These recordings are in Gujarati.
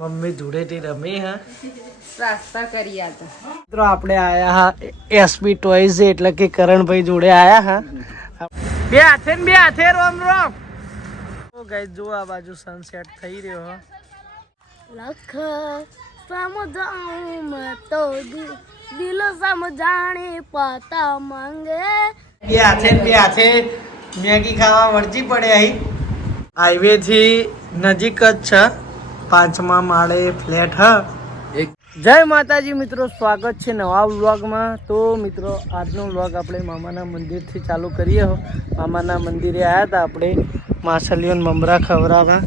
મમ્મી ધૂળેટી રમી હા નાસ્તા કરી આ તો મિત્રો આપણે આયા હા એસબી ટોયઝ એટલે કે કરણભાઈ જોડે આયા હા બે હાથે રોમ રોમ તો ગાઈસ જો આ બાજુ સનસેટ થઈ રહ્યો લખ સમજાઉં મેં તો દિલ સમજાણી પતા માંગે બે હાથે મેગી ખાવા વળજી પડે અહીં હાઈવે થી નજીક જ છે 5મા માળે ફ્લેટ હ જય માતાજી મિત્રો, સ્વાગત છે નવા વ્લોગમાં। તો મિત્રો આજનો વ્લોગ આપણે મામાના મંદિરથી ચાલુ કરીએ હો। મામાના મંદિરે આવ્યા હતા આપણે માછલીઓને મમરા ખવડાવવા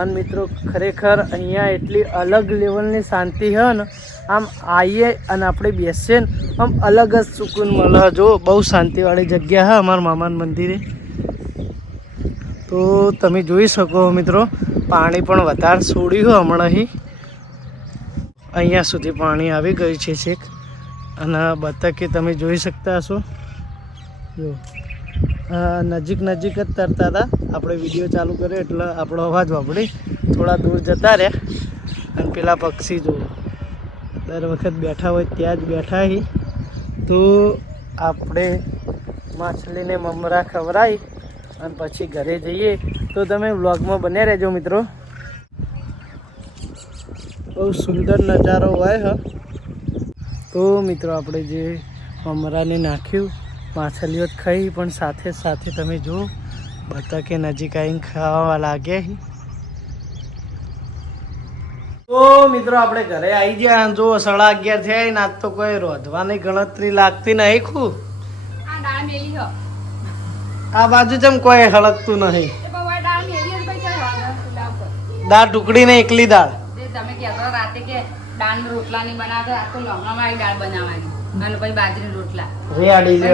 અને મિત્રો ખરેખર અહીંયા એટલી અલગ લેવલની શાંતિ છે ને, આમ આવીએ અને આપણે બેસીએ ને આમ અલગ જ સુકૂન મળે। જો બહુ શાંતિવાળી જગ્યા છે અમારા મામાના મંદિરે। તો તમે જોઈ શકો મિત્રો, પાણી પણ વધારે છોડ્યું હમણાં અહીંયા સુધી પાણી આવી ગયું છે છેક, અને બતકે તમે જોઈ શકતા હશો। જો નજીક જ તરતા હતા, આપણે વિડીયો ચાલુ કર્યો એટલે આપણો અવાજ વાપરી થોડા દૂર જતા રહ્યા। અને પેલા પક્ષી જો દર વખત બેઠા હોય ત્યાં જ બેઠા હી। તો આપણે માછલીને મમરા ખવડાવી અને પછી ઘરે જઈએ। તો તમે વ્લોગમાં બન્યા રહેજો મિત્રો, બહુ સુંદર નજારો હોય હ। તો મિત્રો આપણે જે મમરાને નાખ્યું, માછલીઓ જ ખાઈ, પણ સાથે સાથે તમે જુઓ બતકે નજીક આવીને ખાવા લાગ્યા। તો મિત્રો આપણે ઘરે આવી ગયા, જો 11:30 થયા ને આજ તો કોઈ રોધવાની ગણતરી લાગતી નહીં। ખૂબ આ દાળ મેલી હો આ બાજુ જેમ કોઈ હળકતું નહીં। એ બહુ દાળ મેલી અને પછી લાવ દાળ ટુકડી ને એકલી દાળ તમે કહેતો રાતે કે દાળ રોટલા નહીં બનાવતા, આખો લમણા વાળી દાળ બનાવવાની અને પછી બાજરી રોટલા રેડી છે।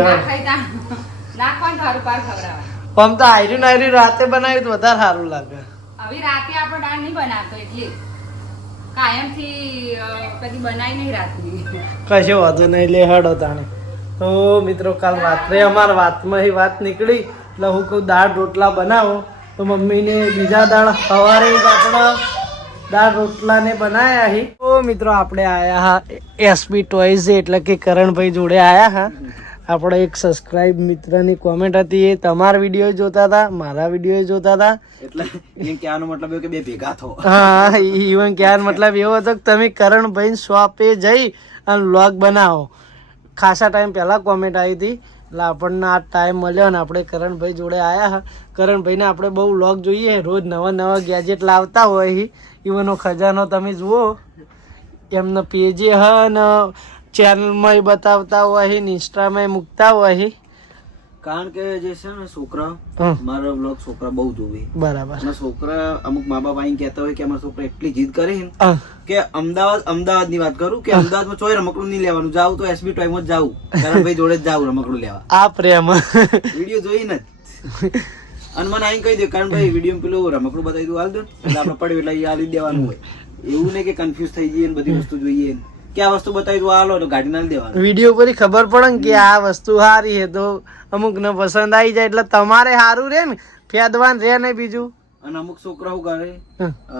નાખવાનું થારું પાર ખવડાવવાનું। આમ તો આયરી રાતે બનાવ્યું તો વધારે સારું લાગે। હવે રાતે આપણે દાળ નહીં બનાવતો એટલે કાયમથી કદી બનાવી નહીં રાતની। કશો વાંધો નહીં, લે હેડો તાણે। તો મિત્રો કાલ રાત્રે અમારા વાતમાં વાત નીકળી એટલે હું કહું દાળ રોટલા બનાવો, તો મમ્મીને બીજા દાળ સવારે આપણે દાળ રોટલાને બનાવ્યા હી। તો મિત્રો આપણે આયા હા એસબી ટોયઝ એટલે કે કરણભાઈ જોડે આયા હા। આપણે એક સબસ્ક્રાઇબ મિત્રની કોમેન્ટ હતી, એ તમારા વિડીયો જોતા હતા, મારા વિડીયો જોતા હતા, એટલે એ કહેવાનો મતલબ એ કે બે ભેગા થો। હા, ઈવન કહેવાનો મતલબ એવો હતો કે તમે કરણભાઈ શોપે જઈ અને વ્લોગ બનાવો। ખાસા ટાઈમ પહેલાં કોમેન્ટ આવી હતી, એટલે આપણને આ ટાઈમ મળ્યો ને આપણે કરણભાઈ જોડે આવ્યા। કરણભાઈને આપણે બહુ વ્લોગ જોઈએ, રોજ નવા ગેજેટ લાવતા હોય। ઈવનનો ખજાનો તમે જુઓ, એમનો પેજે હ ને ચેનલમાં બતાવતા હોય, ઇન્સ્ટામાં મૂકતા હોય। કારણ કે જે છે ને છોકરા, મારો બ્લોગ છોકરા બહુ જોવે, બરાબર। અને છોકરા અમુક મા બાપ આઈને કહેતા હોય કે અમારા છોકરા એટલી જીદ કરે કે અમદાવાદ ની વાત કરું કે અમદાવાદમાં ચોય રમકડું નહીં લેવાનું, જાવ તો એસબી ટોયમાં જ જાવું, કરણભાઈ જોડે જ જાવું રમકડું લેવા। આ પ્રેમ વિડીયો જોઈને અને મને આઈને કહી દે કરણભાઈ વિડીયો પેલું રમકડું બતાવી દઉં, હાલ દો એટલે આપણે પડ્યું એટલે હાલી દેવાનું હોય। એવું નહીં કે કન્ફ્યુઝ થઈ જઈએ બધી વસ્તુ જોઈએ કે આ વસ્તુ બતાવી દો હાલો તો ગાડી ના દેવાનું। વિડીયો પર ખબર પડે ને કે આ વસ્તુ સારી છે તો અમુક ને પસંદ આવી જાય, એટલે તમારે સારું રે ને, ફેદવાન રે ને બીજું। અને અમુક છોકરા શું કરે,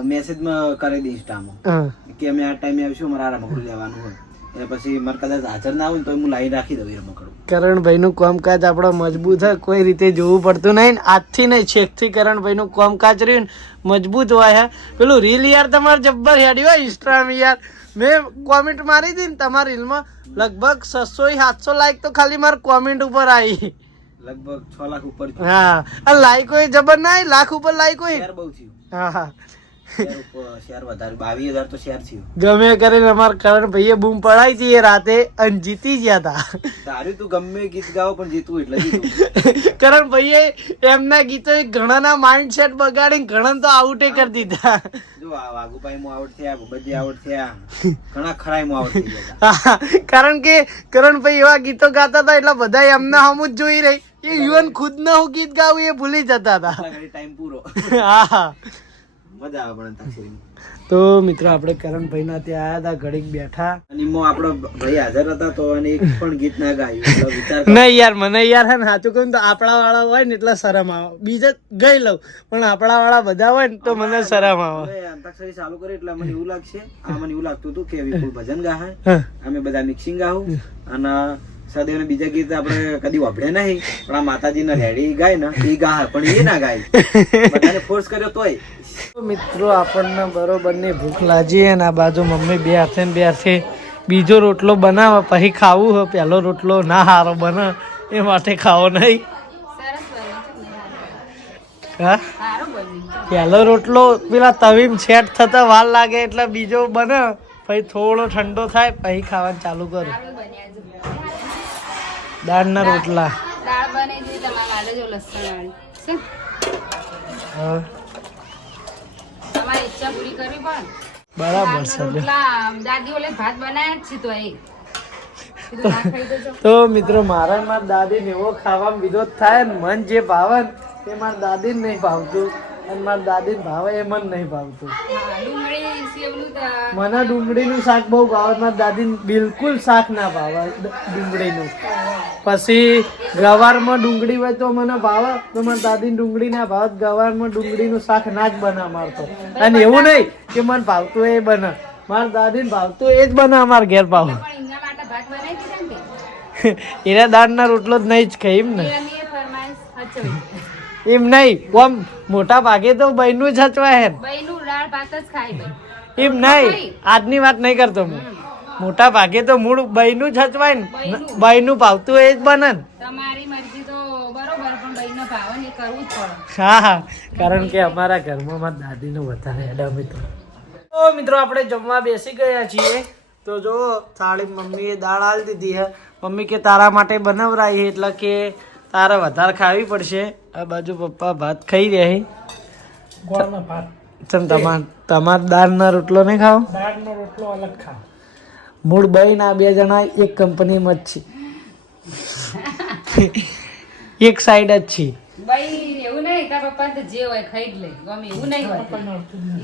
મેસેજમાં કરી દે ઇન્સ્ટામાં કે અમે આ ટાઈમે આવીશું, મારે આ રમકડું લેવાનું હોય, એટલે પછી મારે કદાચ હાજર ના હોય તો હું લાવી રાખી દઉં એ રમકડું। કરણભાઈ નું કામકાજ આપડે મજબૂત હોય, કોઈ રીતે જોવું પડતું નહીં ને, આજથી નહીં છેકથી કરણભાઈ નું કામકાજ રહ્યું ને મજબૂત હોય। પેલું રીલ યાર તમારે જબ્બર હેડ્યું હોય ઇન્સ્ટામાં યાર, મેં કોમેન્ટ મારી હતી ને તમારી રીલમાં, લગભગ 600-700 લાઈક તો ખાલી મારી કોમેન્ટ ઉપર આવી, લગભગ 6 લાખ ઉપર। હા, અને લાઈકો જબર ના આવી, લાખ ઉપર લાઈકો શેર બહુ થયું। હા, શેર વધારે 22,000 તો શેર થયું। ગમે કરીને અમારા કરણભાઈએ બૂમ પડાઈ હતી એ રાતે અને જીતી ગયા હતા। તારું તું ગમે ગીત ગાવો પણ જીતવું એટલે જીતવું। કરણભાઈએ એમના ગીતો ઘણાના માઇન્ડ સેટ બગાડીને ઘણા તો આઉટે કરી દીધા। જો આ વાઘુભાઈ મુ આઉટ થયા, બધી આઉટ થયા, ઘણા ખરાય મુ આઉટ થઈ ગયા। કારણ કે કરણભાઈ એવા ગીતો ગાતા હતા એટલે બધા એમના હમ જ જોઈ રહી, એ યુવન ખુદ ના હું ગીત ગાવું એ ભૂલી જતા હતા। ટાઈમ પૂરો। હા, મજા આવે પણ અંતાક્ષરી. તો મિત્રો આપણે કરણભાઈ ના ત્યાં આયા હતા, ઘડીક બેઠા. અને એમાં આપણો ભાઈ હાજર હતા તો એને એક પણ ગીત ના ગાયું. એટલે વિચાર કરો. નહીં યાર, મને યાર હે ને સાચું કહું તો આપણા વાળા હોય ને એટલે શરમ આવે. બીજે ગઈ લઉં પણ આપણા વાળા બધા હોય ને તો મને શરમ આવે. હવે અંતાક્ષરી ચાલુ કરી એટલે મને એવું લાગશે, મને એવું લાગતું હતું કે વિપુલ ભજન ગાહે, હા. અમે બધા મિક્સિંગ ગાવું અને સદેવને બીજા ગીત આપણે કદી વાપરે નહીં, પણ આ માતાજીના રેડી ગાય ને એ ગાહે, પણ એ ના ગાય. બધાને ફોર્સ કર્યો તોય. તો મિત્રો આપણને બરોબર ની ભૂખ લાગી અને આ બાજુ મમ્મી બે હાથે ને બે હાથે બીજો રોટલો બનાવે, પછી ખાવું હોય. પહેલો રોટલો ના સારો બને એ માટે ખાવો નહીં. સરસ બન્યું છે ને. હા, સારું બન્યું. પહેલો રોટલો પેલા તવીમ સેટ થતા વાર લાગે એટલે બીજો બને, પછી થોડો ઠંડો થાય પછી ખાવાનું ચાલુ કરું. સારું બન્યા છે. દાળના રોટલા. દાળ બની ગઈ તમારે લાડે જો લસણ વાળી શું? હા, તમારી ઈચ્છા પૂરી કરવી પડે. બરાબર દાળના છે. રોટલા દાદી ઓલે ભાત બનાવ્યા જ છે તો એ કીધું ના ખાઈ દેજો. તો મિત્રો મારા મારા દાદીને એવો ખાવામાં વિરોધ થાય ને મન જે ભાવે ને એ મારા દાદીને નહીં ભાવતું, અને મારા દાદીને ભાવે એ મને નહીં ભાવતું. હા, ડુંગળી સેવનું તો મને ડુંગળીનું શાક બહુ ભાવે, મારા દાદીને બિલકુલ શાક ના ભાવે ડુંગળીનું. પછી ગવારમાં ડુંગળી હોય તો મને ભાવે, તો મારા દાદીને ડુંગળી ના ભાવે. ગવારમાં ડુંગળીનું શાક ના જ બને અમારે તો. અને એવું નહીં કે મને ભાવતું એ બને, મારા દાદીને ભાવતું એ જ બને અમારા ઘેર ભાવે. પણ એમના માટે ભાત બનાવી દીધા ને એના દાળના રોટલો જ નહીં જ ખાઈ એમ ને. તે એમની એ ફરમાઈશ હચવી. એમ નહીં, આમ મોટા ભાગે તો બહેનું જ હચવાય હે. બઈનું દાળ ભાત જ ખાય બઈ. એમ નહીં, આજની વાત નહીં કરતો હું. મોટા ભાગે તો મૂળ બહેનું જ હચવાય ને, બહેનું ભાવતું એ જ બને ને. તમારી મરજી તો બરોબર, પણ બઈનો ભાવ ને એ કરવું જ પડે. હા હા, કારણ કે અમારા ઘરમાં મારા દાદીનું વધારે હેડા મિત્રો. તો મિત્રો આપણે જમવા બેસી ગયા છીએ. તો જો થાળી મમ્મીએ દાળ આલી દીધી હે. મમ્મી કે તારા માટે બનાવરાઈ એટલે કે તારે વધારે ખાવી પડશે. આ બાજુ પપ્પા ભાત ખાઈ રહ્યા છે. ગોળનો ભાત. ચમ તમાર દાળનો રોટલો નહીં ખાવ? દાળનો રોટલો અલગ ખાવ. મૂળ બહેન આ બે જણા એક કંપનીમાં જ છે, એક સાઈડ જ છે. બઈ એવું નહીં, તાર પપ્પા તો જે હોય ખાઈ જ લે, ગમે એવું નહીં હોય.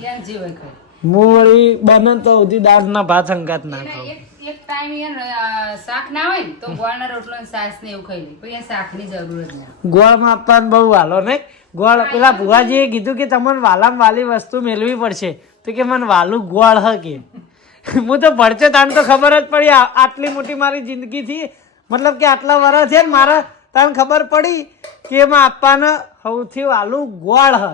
યાર જે હોય ખાઈ. મૂળી બને તો સુધી દાળના ભાત સંગાત ના એને ખાવ. એક ટાઈમ યાર શાક ના હોય ને તો ગોળના રોટલો ને છાશ ને એવું ખાઈ લે, પણ યાર શાકની જરૂર જ નહીં. ગોળમાં આપવાનું બહુ વાલો નહીં. ગોળ પેલા ભુવાજીએ કીધું કે તમને વાલામાં વાલી વસ્તુ મેળવી પડશે, તો કે મને વાલું ગોળ હ કે. હું તો ભણશે તાને તો ખબર જ પડી. આટલી મોટી મારી જિંદગીથી મતલબ કે આટલા વર્ષ છે ને મારા તાને ખબર પડી કે એમાં આપવાના સૌથી વાલું ગોળ હ.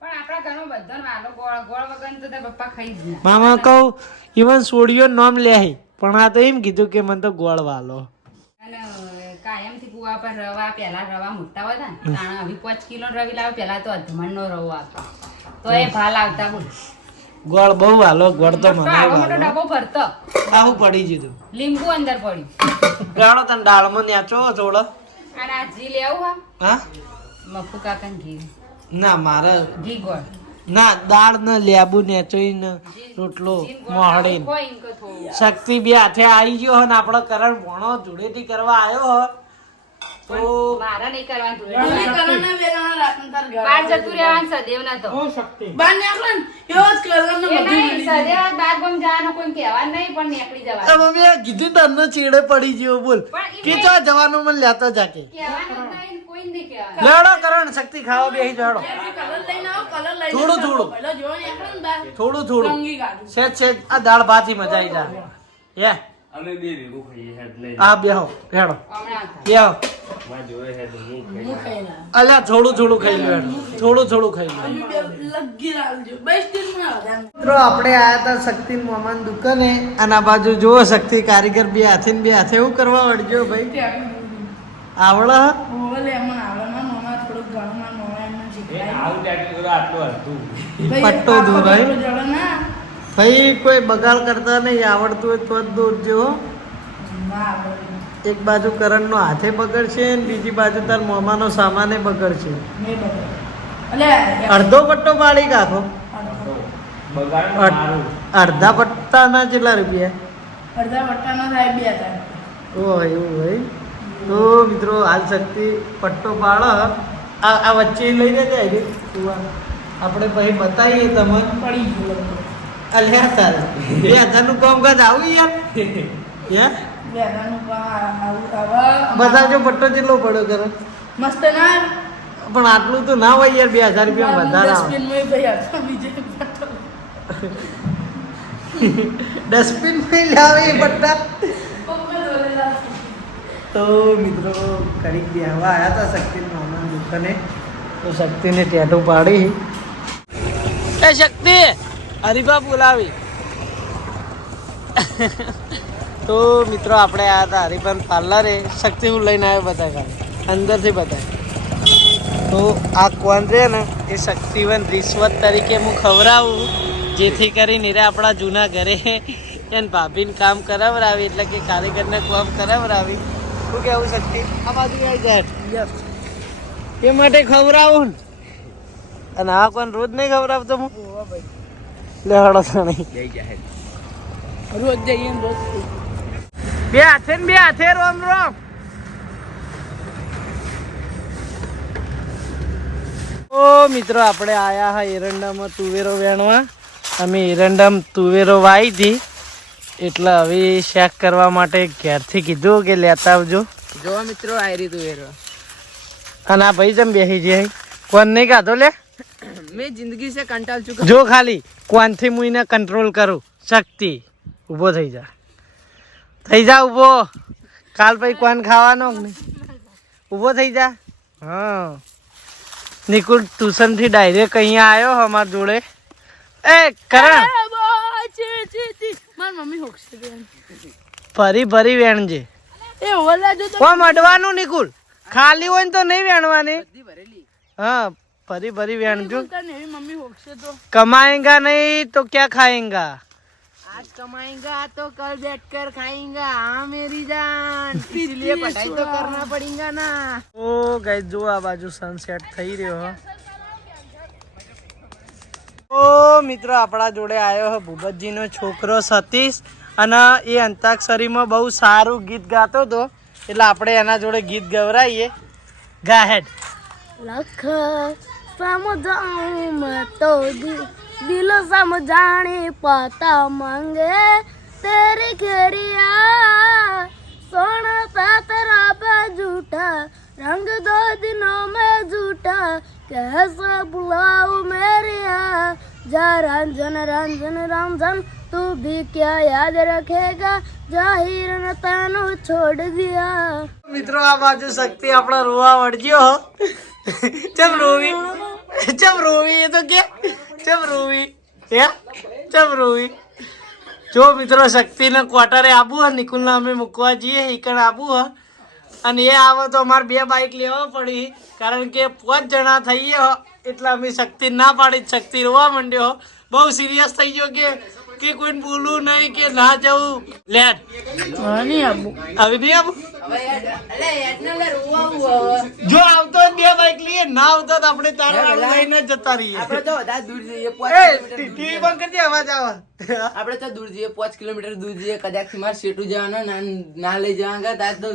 પણ આપણા ઘરનો બધાનો વાલો ગોળ, ગોળ વગર તો તાર પપ્પા ખાઈ જ ના. મામા કહું ઇવન સોડિયો નામ લે, પણ આ તો એમ કીધું કે મને તો ગોળ વાલો. અને કાયમથી કુવા પર રવા, પેલા રવા મોટા હતા ને તાણા હવે 5 કિલો રવી લાવ, પેલા તો અધમણનો રવો આવતો તો એ ભાલ આવતા બોલ. ગોળ બહુ વાલો, ગોળ તો મને આવો મોટો વાલો. ડબ્બો ભરતો, આવું પડી જીધું. લીંબુ અંદર પડ્યું. ગાળો તને દાળમાં ન્યાચો થોડો. અને આ ઘી લેવું હા મફુ કાકાને ઘી, ના મારે ઘી ગોળ ના, દાળ ને લેબુ નેચોઈને રોટલો મોહડીને કોઈ ઇનકો થોડું. શક્તિ બે હાથે આવી ગયો હો ને આપણો કરણ ભણો જોડેથી કરવા આવ્યો હો તો મારા નહીં કરવાનું બાર જતું રહેવાનું સદેવના તો. એ નહીં, સદેવ બાર ગામ જવાનું કોઈ કહેવાનું નહીં, પણ નીકળી જવાનું. મમ્મી આ કીધું તને ચીડે પડી ગયો બોલ પણ કે તો જવાનું મને લેતો જાકે. કહેવાનું જ નહીં, કોઈ નહીં કહેવાનું. લેડો કરણ શક્તિ ખાવા બેસી જાડો. થોડું થોડું થોડું સેજ સેજ આ દાળ ભાત થી મજા આવી જાય. યે અમે બે ભેગું ખાઈએ હેડ લઈને આ બેહો હેડો હમણાં બેહો. માં જોવે હેડ હું ખાઈ અલ્યા થોડું થોડું ખાઈ લો હેડો. થોડું થોડું ખાઈ લો. મિત્રો આપણે આયા હતા શક્તિ મામાની દુકાને અને આ બાજુ જુઓ શક્તિ કારીગર બે હાથે ને બે હાથે એવું કરવા વળજો ભાઈ. આવડે આવું ટેકનિક કરો આટલું હતું પટ્ટો દૂર હોય ભાઈ, કોઈ બગાડ કરતા નહીં. આવડતું હોય તો જ દોરજો. એક બાજુ કરણનો હાથે બગડશે ને બીજી બાજુ તાર મોમાનો સામાને બગડશે. અડધો પટ્ટો પાડી કાખો. બગાડ મારું અડધા પટ્ટાના કેટલા રૂપિયા? અડધા પટ્ટાનો થાય 2000. ઓ એવું ભાઈ. તો મિત્રો હાલ શક્તિ પટ્ટો પાડો. આ વચ્ચે લઈ લેજે. આપણે પછી બતાવીએ તમને. પડી ગયું અલ્યા તારે 2000 નું કામકાજ આવું યાર હે બતાવજો પટ્ટો કેટલો પડ્યો કરે મસ્ત ના પણ આટલું તો ના હોય યાર 2000 રૂપિયા વધારે ડસ્ટબિન માં લાવે એ પટ્ટા. તો મિત્રો ઘડીક બેહવા આવ્યા હતા શક્તિ મામા દુકાને. તો શક્તિને ટેટો પાડી. એ શક્તિ હરીફા બોલાવી. તો મિત્રો આપણે આવ્યા હતા હરીફાન પાર્લરે. શક્તિ હું લઈને આવ્યો બતાય અંદરથી બતાય. તો આ કોણ છે ને એ શક્તિવન રિશ્વત તરીકે હું ખવડાવું જેથી કરીને રે આપણા જૂના ઘરે એને ભાભીને કામ કરાવરાવી એટલે કે કારીગરને કામ કરાવરાવી. શું કેવું શક્તિ? આ બાજુ આવી જાય એ માટે ખવડાવું ને. અને આ કોણ રોજ નહીં ખવડાવતો હું લે હડો નહીં રોજ જઈએ રોજ બે હાથે ને બે હાથે રોમ રોમ. ઓ મિત્રો આપણે આયા હા એરંડામાં તુવેરો વેણવા. અમે એરંડામાં તુવેરો વાવી હતી એટલે હવે શેક કરવા માટે ઘેરથી કીધું કે લેતા આવજો. જો મિત્રો આયરી તુવેરો અને આ ભાઈ જેમ બેસી જાય કોણ નહીં કાઢો લે. મેં જિંદગી સે કંટાળ ચુકા. જો ખાલી કોનથી હું એને કંટ્રોલ કરું. શક્તિ ઊભો થઈ જા ઊભો. કાલ પછી કોણ ખાવાનો કે નહીં? ઊભો થઈ જા. હા નિકુલ ટ્યુશનથી ડાયરેક્ટ અહીંયા આવ્યો અમારા જોડે. એ કરણ મારી મમ્મી હોકશે ફરી ફરી વેણજે. એ ઓલા જો કોમ અડવાનું નિકુલ ખાલી હોય ને તો નહીં વેણવાની. હા ફરી ફરી વેણજો. એવી મમ્મી હોકશે તો કમાएगा नहीं तो क्या खाएगा? आज कमाएगा तो कल बैठकर खाएगा. हाँ मेरी जान इसलिए पढ़ाई तो करना पड़ेगा ना. ઓ ગાઈસ જો આ બાજુ સનસેટ થઈ રહ્યો. ઓ મિત્રો આપણા જોડે આવ્યો હે ભૂપતજીનો છોકરો સતીશ અને એ અંતાક્ષરીમાં બહુ સારું ગીત ગાતો હતો એટલે આપણે એના જોડે ગીત ગવરાઈએ. ગા હેડ. લખ સમજાऊं मैं तो दिल समझाने पाता मांगे तेरी खेरिया सोना तेरा पे झूठा रंग दो दिनों में झूठा कैसे बुलाऊं मेरिया जा रंजन रंजन रंजन तू भी क्या याद रखेगा जाहिर न तेनु छोड़ दिया. મિત્રો આ બાજુ શક્તિ આપણા રોવા વળગ્યો. ચમ રોવી એ તો કે ચમ રોવી હે ચમ રોવી. જો મિત્રો શક્તિને ક્વાર્ટરે આબુ હે નિકુલના અમે મૂકવા જઈએ ઈકણ આબુ હે અને એ આવે તો અમારે 2 બાઇક લેવા પડી કારણ કે 5 જણા થઈએ હો એટલે અમે શક્તિ ના પાડી. શક્તિ રોવા માંડ્યો. બહુ સિરિયસ થઈ ગયો કે કોઈને બોલવું નહીં કે ના જવું. લેટ નહીં આબુ હવે નહીં આબુ. જો આવતો 2 બાઇક લઈએ ના આવતો તો આપણે તારા લઈને જતા રહીએ. આપણે તો વધારે દૂર જઈએ. ટીવી બંધ કરી દે અવાજ આવે. આપણે તો દૂર જઈએ 5 કિલોમીટર દૂર જઈએ. કદાચ થી મારે શેટુ જવાનો ના લઈ જવાના તાર તો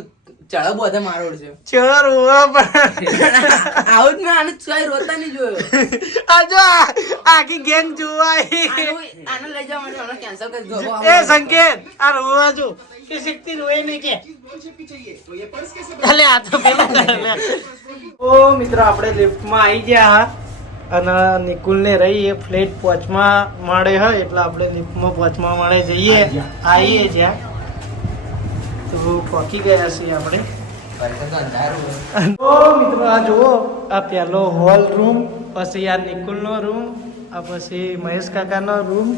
ચડો બધે મારો છે. ચર હોવા પણ આવું જ મેં આને ચોય રોતા નહીં જોયો. આ જો આખી ગેંગ જોવાય. આને લઈ જવા માટે આને કેન્સલ કરી દો. એ સંકેત આ રોવા જો કે શક્તિ રોય નહીં કે અલે આ તો પેલું કરે. ઓ મિત્રો આપણે લિફ્ટમાં આવી ગયા અને નિકુલને રહી એ ફ્લેટ 5મા માળે હોય એટલે આપણે લિફ્ટમાં 5મા માળે જઈએ આવીએ જ્યાં તો પહોંચી ગયા છીએ આપણે. ઓ મિત્રો આ જુઓ આ પહેલો હોલ રૂમ પછી આ નિકુલનો રૂમ આ પછી મહેશ કાકાનો રૂમ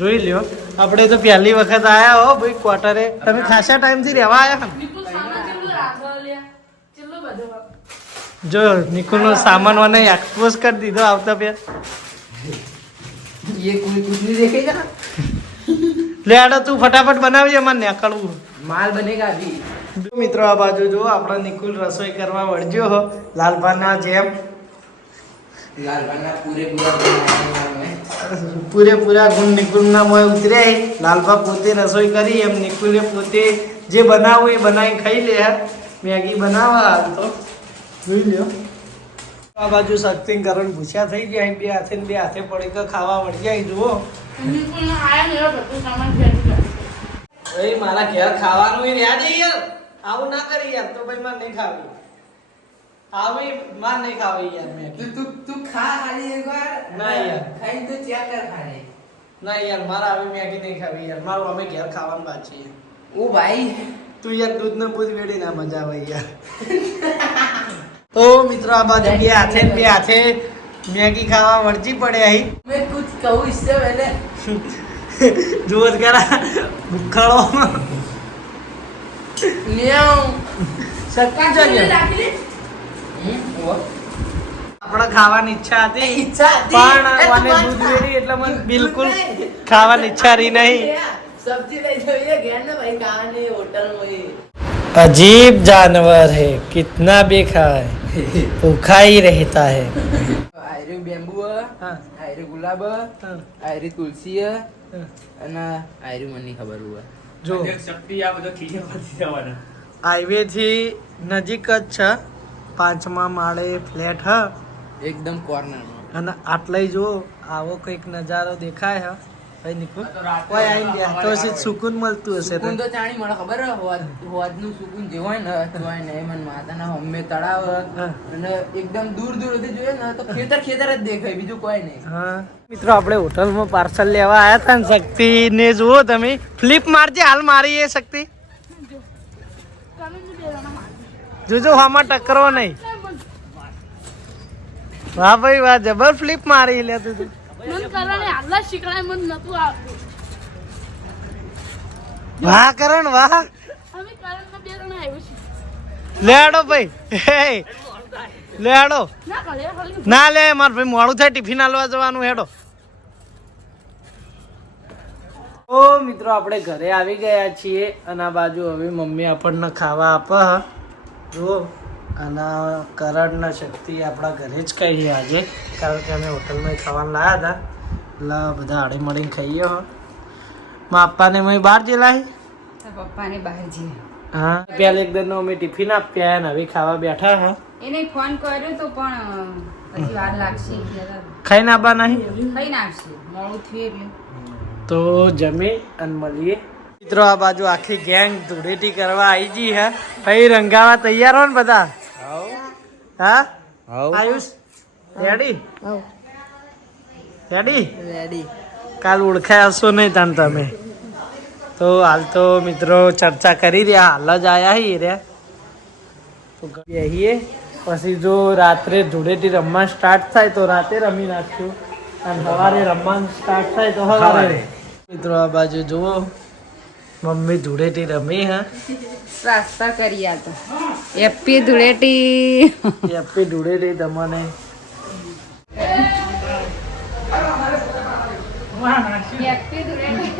જોઈ લ્યો. આપણે તો પહેલી વખત આયા હો ભાઈ ક્વાર્ટરે. તમે ખાસા ટાઈમથી રહેવા આવ્યા જો નિકુલનો સામાન મને એક્સપોઝ કરી દીધો આવતા પેર. ये कोई कुछ नहीं देखेगा. લે આડો તું ફટાફટ બનાવજે મને નીકળવું. माल बनेगा अभी. મિત્રો આ બાજુ જો આપણા નિકુલ રસોઈ કરવા વળજો હો લાલભાના જેમ. लाल बना पूरे पूरा પૂરેપૂરા ગુણ નિકુલના મોય ઉતર્યા. લાલભા પોતે રસોઈ કરી એમ નિકુલે પોતે જે બનાવવું એ બનાવી ખાઈ લે. મેગી બનાવવા તો જોઈ લ્યો. આ બાજુ શક્તિ કરણ ભૂસ્યા થઈ ગયા બે હાથે પડી કે ખાવા વળી જાય જુઓ ભાઈ મારા ઘેર ખાવાનું રહ્યા છે યાર આવું ના કરી યાર તો ભાઈ માર નહીં ખાવી આવી માર નહીં ખાવી યાર મેં તું ખા ખાલી એકવાર ના યાર ખાઈ તો ચેક કર ખાલી ના યાર મારા આવી મેગી નહીં ખાવી યાર મારું અમે ઘેર ખાવાનું બાકી છે ઓ ભાઈ તું યાર દૂધ ને બૂધ વેડી ના મજા આવે યાર તો મિત્રો આ બાજુ બે હાથે મેગી ખાવા વળજી પડે અહીં मैं कुछ कहूँ इससे पहले જુઓ જ ખરા ભૂખાળો शक्ति चाहिए આપણે ખાવાની ઈચ્છા હતી ઈચ્છા હતી. પણ એ તો મને વાત દૂધ ના. વેડી એટલે મને બિલકુલ ખાવાની ઈચ્છા રહી નહીં सब्जी नहीं चाहिए घेर ना भाई कहाँ नहीं होटल में अजीब जानवर है कितना भी खाए भूखा ही रहता है आयरे बेम्बू हाँ आयरे गुलाब हाँ आयरे तुलसी हाँ. અને આયરે મને નહીં ખબર હોય જો શક્તિ આ બધો ખીજે પતી જવાનો હાઈવે થી નજીક જ છે 5મા માળે ફ્લેટ હ એકદમ કોર્નરમાં અને આટલે જો આવો કઈક નજારો દેખાય હ ભાઈ નિકુ કોઈ આઈ ગયા તો છે સુકૂન મળતું હશે સુકૂન તને તો ચાણી મળે ખબર હોદનું સુકૂન જે હોય ને તો હોય ને મન માતાના હમે તળાવ હા. અને એકદમ દૂર દૂર સુધી જોઈએ ને તો ખેતર જ દેખાય બીજું કોઈ નહીં હા મિત્રો આપણે હોટલમાં પાર્સલ લેવા આયા હતા ને શક્તિ ને જુઓ તમે ફ્લિપ મારજે હાલ મારી એ શક્તિ જોજો આમાં ટકરો નહીં વાહ ભાઈ વાહ જબર ફ્લિપ મારી લે તું મન કરવાને આટલા શીખડાય મન નતું આવતું વાહ કરણ વાહ અમે કરણના બે જણા આવ્યો છે લેડો ભાઈ હે લેડો ના કરે ખાલી ના લે માર ભાઈ મોડું થાય ટિફિન આલવા જવાનું હેડો ઓ મિત્રો આપણે ઘરે આવી ગયા છીએ અને આ બાજુ હવે મમ્મી આપણને ખાવા આપે જો અને કરણ ને શક્તિ આપણા ઘરે જ ખાઈએ આજે કારણ કે અમે હોટલમાં ખાવાનું લાવ્યા હતા એટલે બધા હળી મળીને ખાઈએ હો મા પપ્પાને મેં બહાર જેલાય પપ્પાને બહાર જઈએ હા પેલા એક દિનનો અમે ટિફિન આપ્યા અને હવે ખાવા બેઠા હા એને ફોન કર્યો તો પણ હજી વાર લાગશે કહેતા હતા. ખાઈને આવવા નહીં ખાઈ નાખશે મોડું થયું એટલે તો જમી અને મળીએ મિત્રો આ બાજુ આખી ગેંગ ધૂળેટી કરવા આવી ગઈ હે ભાઈ રંગાવા તૈયાર હો ને બધા હા આયુષ રેડી રેડી રેડી કાલ ઓળખાય હશો નહીં તાન તમે તો હાલ તો મિત્રો ચર્ચા કરી રહ્યા હાલ જ આયા હી રહ્યા તો બેહીએ પછી જો રાત્રે ધૂળેટી રમવા સ્ટાર્ટ થાય તો રાતે રમી નાખશું અને સવારે રમવાનું સ્ટાર્ટ થાય તો સવારે મિત્રો આ બાજુ જુઓ મમ્મી ધૂળેટી રમી હા નાસ્તા કરી આ તો હેપી ધૂળેટી હેપી ધૂળેટી તમને હેપી ધૂળેટી